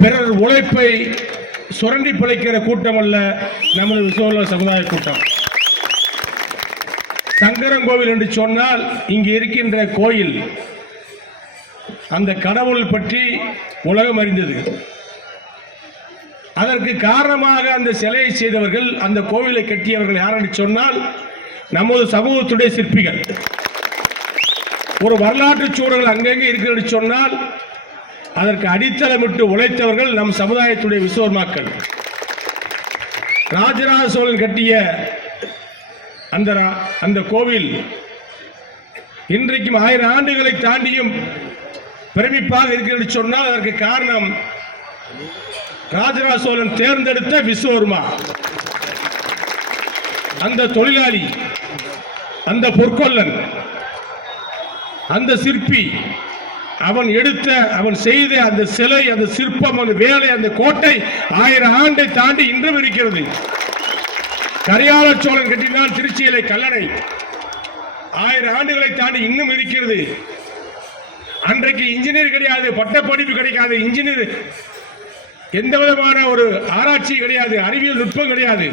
பிறர் உழைப்பை சுரண்டி பிழைக்கிற கூட்டம் அல்ல நமது விசுவ சமுதாய கூட்டம். சங்கரங்கோவில் என்று சொன்னால் இங்கு இருக்கின்ற கோயில், அந்த கடவுள் பற்றி உலகம் அறிந்தது. அதற்கு காரணமாக அந்த சிலையை செய்தவர்கள், அந்த கோவிலை கட்டியவர்கள் யார் என்று சொன்னால் நமது சமூகத்துடைய சிற்பிகள். ஒரு வரலாற்று சூழல் அங்கங்கே இருக்கிறது சொன்னால் அதற்கு அடித்தளமிட்டு உழைத்தவர்கள் நம் சமுதாயத்துடைய விஸ்வகர்மாக்கள். ராஜராஜ சோழன் கட்டிய அந்த கோவில் இன்றைக்கும் 1000 ஆண்டுகளை தாண்டியும் பிரமிப்பாக இருக்கிறது சொன்னால் அதற்கு காரணம் ராஜராஜ சோழன் தேர்ந்தெடுத்த விஸ்வகர்மா, அந்த தொழிலாளி, அந்த பொற்கொல்லன், அந்த சிற்பி, அவன் செய்த அந்த சிலை, அந்த சிற்பம், அந்த வேலை, அந்த கோட்டை 1000 ஆண்டை தாண்டி இன்றும் இருக்கிறது. கரிகால சோழன் கட்டினால் திருச்சியிலே கல்லணை 1000 ஆண்டுகளை தாண்டி இன்னும் இருக்கிறது. அன்றைக்கு இன்ஜினியர் கிடையாது, பட்டப்படிப்பு கிடைக்காது, இன்ஜினியர் எந்த விதமான ஒரு ஆராய்ச்சி கிடையாது, அறிவியல் நுட்பம் கிடையாது.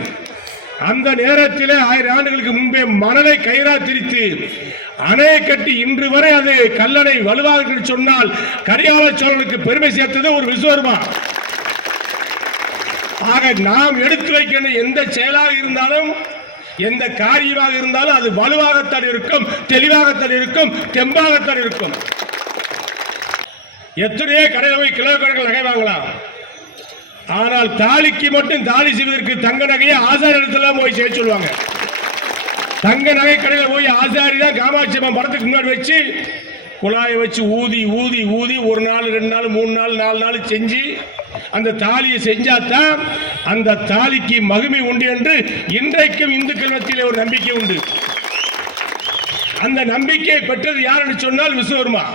அந்த நேரத்தில் 1000 ஆண்டுகளுக்கு முன்பே மணலை கயிறா திரித்து அணையை கட்டி இன்று வரை அது கல்லணை வலுவாக சொன்னால் கரிகால சோழனுக்கு பெருமை சேர்த்தது ஒரு விஸ்வகர்மா. ஆக நாம் எடுத்து வைக்கின்ற எந்த செயலாக இருந்தாலும், எந்த காரியமாக இருந்தாலும் அது வலுவாகத்தான் இருக்கும், தெளிவாகத்தான் இருக்கும், தெம்பாகத்தான் இருக்கும். எத்தனையோ கடையை கிலோ கணக்கில் நகை வாங்கலாம், ஆனால் தாலிக்கு மட்டும் தாலி செய்வதற்கு தங்க நகையை ஆசாரி இடத்துல போய் செய்ய சொல்லுவாங்க. தங்க நகை கடையில் போய் ஆசாரி தான் காமாட்சி அம்மன் படத்துக்கு முன்னாடி வச்சு குழாயை வச்சு ஊதி ஊதி ஊதி 1 நாள் 2 நாள் 3 நாள் 4 நாள் செஞ்சு அந்த தாலியை செஞ்சாதான் அந்த தாலிக்கு மகிமை உண்டு என்று இன்றைக்கும் இந்துக்கள் மத்தியில் ஒரு நம்பிக்கை உண்டு. அந்த நம்பிக்கையை பெற்றது யார் என்று சொன்னால் விஸ்வகர்மா.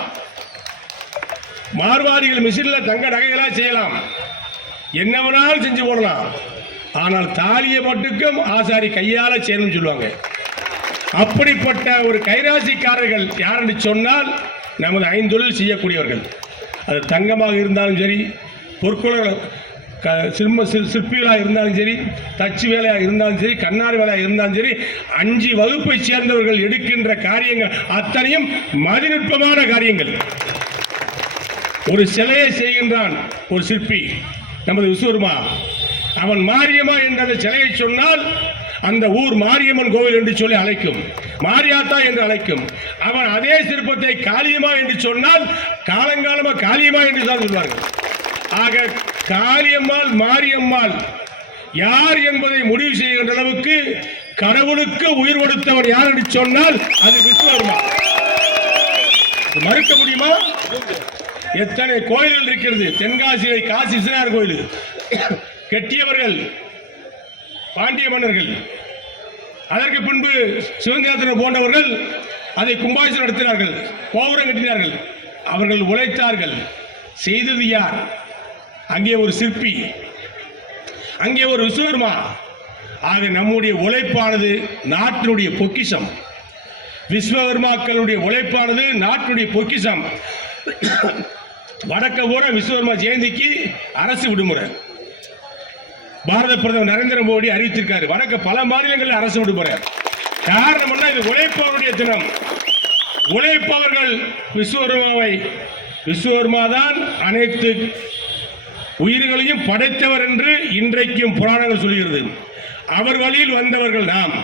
மார்வாடிகள் மிஷினில் தங்க நகைகளா செய்யலாம், என்ன வேணாலும் செஞ்சு போடலாம், ஆனால் தாலியை மட்டுக்கும் ஆசாரி கையால செய்யணும்னு சொல்லுவாங்க. அப்படிப்பட்ட ஒரு கைராசிக்காரர்கள் யார் என்று சொன்னால் நமது 5 தொழில் செய்யக்கூடியவர்கள். அது தங்கமாக இருந்தாலும் சரி, பொற்கொள்ள சிற்பிகளாக இருந்தாலும் சரி, தச்சு வேலையாக இருந்தாலும் சரி, கண்ணாடி வேலையாக இருந்தாலும் சரி, 5 வகுப்பை சேர்ந்தவர்கள் எடுக்கின்ற காரியங்கள் அத்தனையும் மதிநுட்பமான காரியங்கள். ஒரு சிலையை செய்கின்றான் ஒரு சிற்பி, நமது விஸ்வகர்மா. அவன் மாரியம்மா என்ற அந்த சிலையை சொன்னால் அந்த ஊர் மாரியம்மன் கோவில் என்று சொல்லி அழைக்கும், மாரியாத்தா என்று அழைக்கும். அவன் அதே சிற்பத்தை காளியம்மா என்று சொன்னால் காலங்காலமா காளியம்மா என்று தான் சொல்வார்கள். ஆக காளியம்மாள் மாரியம்மாள் யார் என்பதை முடிவு செய்கின்ற அளவுக்கு கடவுளுக்கு உயிர் கொடுத்தவன் யார் என்று சொன்னால் அது விஸ்வகர்மா. மறுக்க முடியுமா? எத்தனை கோயில்கள் இருக்கிறது. தென்காசியை காசி விஸ்வநாதர் கோயில் கட்டியவர்கள் பாண்டிய மன்னர்கள். அதற்கு பின்பு சிவஞாத்திரன் போன்றவர்கள் அதை கும்பாபிஷேகம் நடத்தினார்கள், கோபுரம் கட்டினார்கள். அவர்கள் உழைத்தார்கள். செய்தது யார்? அங்கே ஒரு சிற்பி, அங்கே ஒரு விஸ்வகர்மா. ஆக நம்முடைய உழைப்பானது நாட்டினுடைய பொக்கிஷம். விஸ்வகர்மாக்களுடைய உழைப்பானது நாட்டினுடைய பொக்கிஷம். வடக்க பூரா விஸ்வகர்மா ஜெயந்திக்கு அரசு விடுமுறை. பாரத பிரதமர் நரேந்திர மோடி அறிவித்திருக்காரு, வடக்க பல மாநிலங்களில் அரசு விடுமுறை. காரணம் என்ன? இது உழைப்பவருடைய தினம். உழைப்பவர்கள் விஸ்வகர்மா தான் அனைத்து உயிர்களையும் படைத்தவர் என்று இன்றைக்கும் புராணங்கள் சொல்கிறது. அவர் வழியில் வந்தவர்கள் நாம்.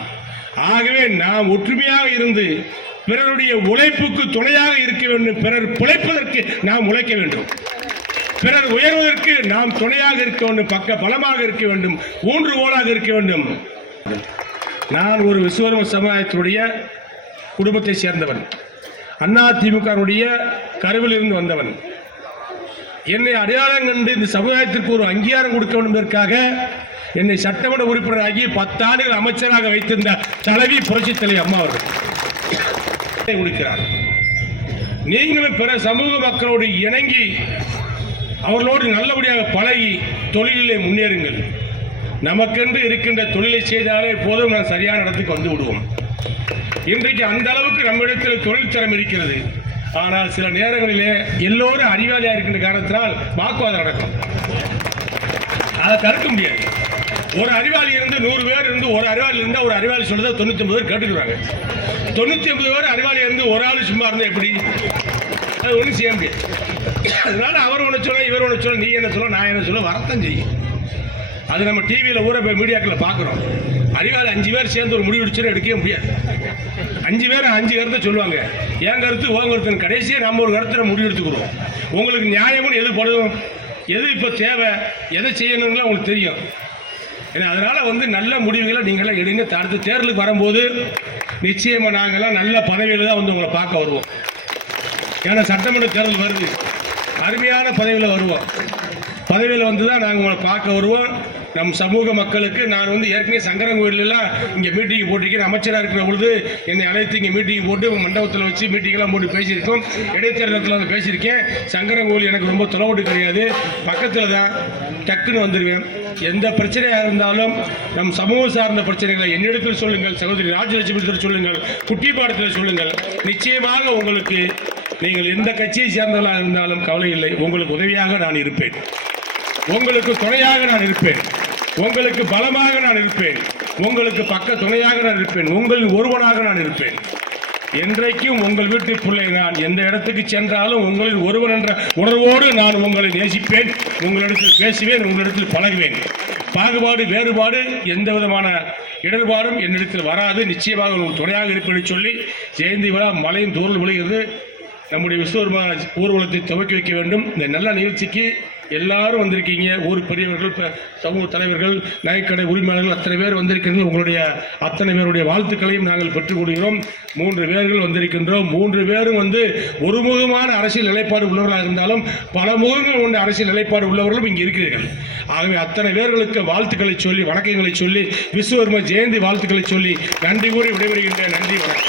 ஆகவே நாம் ஒற்றுமையாக இருந்து பிறருடைய உழைப்புக்கு துணையாக இருக்க வேண்டும். பிறர் பிழைப்பதற்கு நாம் உழைக்க வேண்டும். பிறர் உயர்வதற்கு நாம் துணையாக இருக்க வேண்டும், பக்க பலமாக இருக்க வேண்டும், ஊன்றுகோலாக இருக்க வேண்டும். நான் ஒரு விஸ்வகர்ம சமுதாயத்தினுடைய குடும்பத்தை சேர்ந்தவன், அதிமுகவுடைய கருவில் இருந்து வந்தவன். என்னை அடையாளம் கண்டு இந்த சமுதாயத்திற்கு ஒரு அங்கீகாரம் கொடுக்க வேண்டும் என்பதற்காக என்னை சட்டமன்ற உறுப்பினராகி 10 ஆண்டுகள் அமைச்சராக வைத்திருந்த தலைவி புரட்சித் தலைவி அம்மா அவர்கள் முடிக்கிறார். நீங்களும் பிற சமூக மக்களோடு இணங்கி அவர்களோடு நல்லபடியாக பழகி தொழிலிலே முன்னேறுங்கள். நமக்கென்று இருக்கின்ற தொழிலை செய்தாலே போதும், நான் சரியான இடத்துக்கு வந்து விடுவோம். இன்றைக்கு அந்த அளவுக்கு நம்மிடத்தில் தொழில் தரம் இருக்கிறது. ஆனால் சில நேரங்களிலே எல்லோரும் அறிவாளியா இருக்கின்ற காரணத்தினால் வாக்குவாதம் நடக்கும். அதை தடுக்க முடியாது. ஒரு அறிவாளி இருந்து 100 பேர் இருந்து ஒரு அறிவாளி இருந்தால் ஒரு அறிவாளி சொல்றதை 99 பேர் கேட்டுக்கிறாங்க. 99 பேர் அறிவாளியா இருந்து ஒரு ஆள் சும்மா இருந்தால் எப்படி? அது ஒன்றும் செய்ய முடியாது. அதனால அவர் ஒன்று சொல்ல, இவர் ஒன்று சொல்ல, நீ என்ன சொல்ல, நான் என்ன சொல்ல வரத்தான் செய்யும். அது நம்ம டிவியில் ஊர போய் மீடியாக்களில் பார்க்குறோம். அறிவாளி 5 பேர் சேர்ந்து ஒரு முடிவு எடுச்சுன்னு எடுக்கவே முடியாது. 5 பேர் 5 கருத்தை சொல்லுவாங்க. என் கருத்து உன் கருத்துன்னு கடைசியாக நம்ம ஒரு கருத்தை முடிவு எடுத்துக்கிறோம். உங்களுக்கு நியாயம்னு எது படும், எது இப்போ தேவை, எதை செய்யணும்னு உங்களுக்கு தெரியும். ஏன்னா அதனால் நல்ல முடிவுகளை நீங்களாம் எடுங்க. அடுத்த தேர்தலுக்கு வரும்போது நிச்சயமாக நாங்கள்லாம் நல்ல பதவியில் தான் உங்களை பார்க்க வருவோம். ஏன்னா சட்டமன்ற தேர்தல் வருது, அருமையான பதவியில் வருவோம். பதவியில் வந்து தான் நாங்கள் உங்களை பார்க்க வருவோம். நம் சமூக மக்களுக்கு நான் ஏற்கனவே சங்கரங்கோயிலெல்லாம் இங்கே மீட்டிங் போட்டிருக்கேன். அமைச்சராக இருக்கிற பொழுது என்னை அழைத்து இங்கே மீட்டிங் போட்டு மண்டபத்தில் வச்சு மீட்டிங்கெல்லாம் போட்டு பேசியிருக்கோம். இடைத்தேர்தலத்தில் வந்து பேசியிருக்கேன். சங்கரங்கோயில் எனக்கு ரொம்ப தொலைவோடு கிடையாது, பக்கத்தில் தான், டக்குன்னு வந்துடுவேன். எந்த பிரச்சனையாக இருந்தாலும் நம் சமூகம் சார்ந்த பிரச்சனைகளை என்னிடத்தில் சொல்லுங்கள், சகோதரி ராஜலட்சுமி சொல்லுங்கள், குட்டிப்பாடத்தில் சொல்லுங்கள். நிச்சயமாக உங்களுக்கு நீங்கள் எந்த கட்சியை சேர்ந்தவர்களாக இருந்தாலும் கவலை இல்லை, உங்களுக்கு உதவியாக நான் இருப்பேன், உங்களுக்கு துணையாக நான் இருப்பேன், உங்களுக்கு பலமாக நான் இருப்பேன், உங்களுக்கு பக்க துணையாக நான் இருப்பேன், உங்களில் ஒருவனாக நான் இருப்பேன். என்றைக்கும் உங்கள் வீட்டு பிள்ளை நான். எந்த இடத்துக்கு சென்றாலும் உங்களில் ஒருவன் என்ற உணர்வோடு நான் உங்களை நேசிப்பேன், உங்களிடத்தில் பேசுவேன், உங்களிடத்தில் பழகுவேன். பாகுபாடு வேறுபாடு எந்த விதமான இடர்பாடும் என்னிடத்தில் வராது. நிச்சயமாக உங்களுக்கு துணையாக இருப்பேன் சொல்லி ஜெயந்தி விழா மழையின் தூரல் விழுகிறது. நம்முடைய விஸ்வகர்மா ஊர்வலத்தை துவக்கி வைக்க வேண்டும். இந்த நல்ல நிகழ்ச்சிக்கு எல்லாரும் வந்திருக்கீங்க. ஊர் பெரியவர்கள், சமூக தலைவர்கள், நகைக்கடை உரிமையாளர்கள் அத்தனை பேர் வந்திருக்கிறீர்கள். உங்களுடைய அத்தனை பேருடைய வாழ்த்துக்களையும் நாங்கள் பெற்றுக் கொள்கிறோம். 3 பேர்கள் வந்திருக்கின்றோம். 3 பேரும் ஒருமுகமான அரசியல் நிலைப்பாடு உள்ளவர்களாக இருந்தாலும் பல முகங்கள் கொண்ட அரசியல் நிலைப்பாடு உள்ளவர்களும் இங்கே இருக்கிறீர்கள். ஆகவே அத்தனை பேர்களுக்கு வாழ்த்துக்களை சொல்லி, வணக்கங்களை சொல்லி, விஸ்வகர்மா ஜெயந்தி வாழ்த்துக்களை சொல்லி நன்றி கூறி விடைபெறுகின்றேன். நன்றி, வணக்கம்.